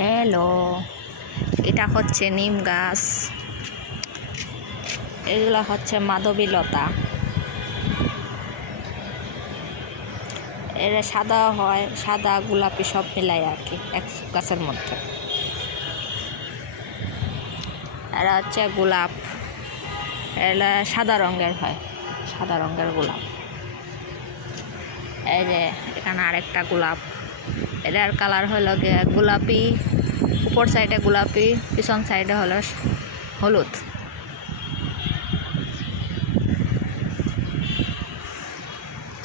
Hello, এটা হচ্ছে নিম গাছ, এগুলো হচ্ছে মাধবীলতা। এরা সাদা হয়, সাদা গোলাপি সব মিলাই আর কি এক গাছের মধ্যে। এরা হচ্ছে গোলাপ, এরা সাদা রঙের হয়, সাদা রঙের গোলাপ। এই যে এখানে আরেকটা গোলাপ, এটার কালার হলো গিয়ে গোলাপি, উপর সাইডে গোলাপি, পিছন সাইডে হলো হলুদ।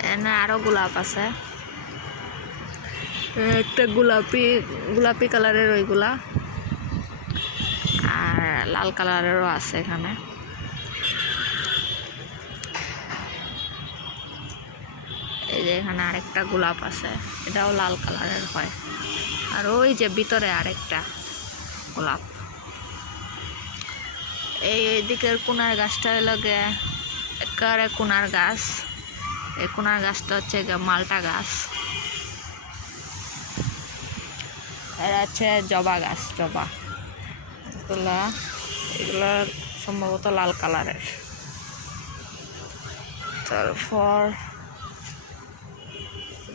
এখানে আরো গোলাপ আছে, একটা গোলাপি কালারের ওইগুলা, আর লাল কালারেরও আছে এখানে। এই যে এখানে আরেকটা গোলাপ আছে, এটাও লাল কালারের হয়। আর ওই যে ভিতরে আরেকটা গোলাপ। এই দিকের কোনার গাছটা হলো গিয়ে একেবারে কোনার গাছ। এই কোনার গাছটা হচ্ছে মালটা গাছ। এরা হচ্ছে জবা গাছ, জবা। এগুলা সম্ভবত লাল কালারের। তারপর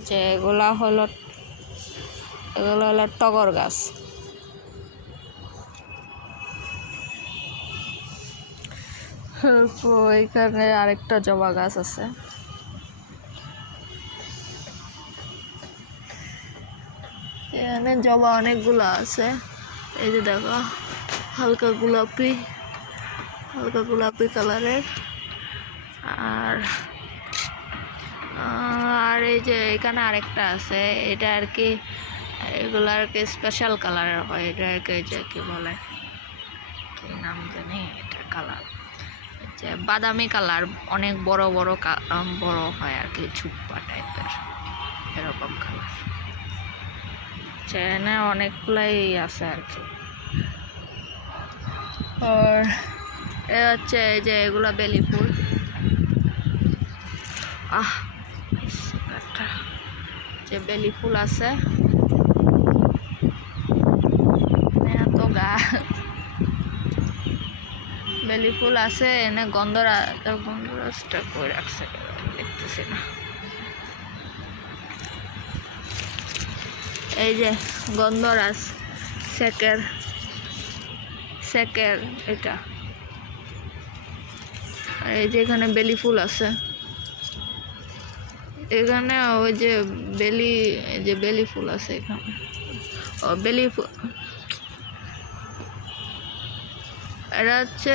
যে এগুলো হলো টগর গাছ। এখানে আরেকটা জবা গাছ আছে। এখানে জবা অনেকগুলো আছে। এই যে দেখো, হালকা গোলাপি কালারের। আর এই যে এখানে আরেকটা আছে, এটা আর কি এগুলো আর কি স্পেশাল কালারের হয়। এটা আর কি যে কি বলে, কি নাম জানি এটার কালার, যে বাদামি কালার, অনেক বড় বড় হয় আর কি, ঝুপ্পা টাইপের এরকম কালার। এখানে অনেকগুলাই আছে আর কি। আর এ হচ্ছে এই যে এগুলা বেলি ফুল। যে বেলি ফুল আছে, এত গাছ বেলি ফুল আছে। এনে গন্ধরাজটা করে রাখছে, দেখতেছি না। এই যে গন্ধরাজ, সেকের এটা। এই যে এখানে বেলি ফুল আছে, এখানে ওই যে বেলি ফুল আছে এখানে। বেলি ফুল, এটা হচ্ছে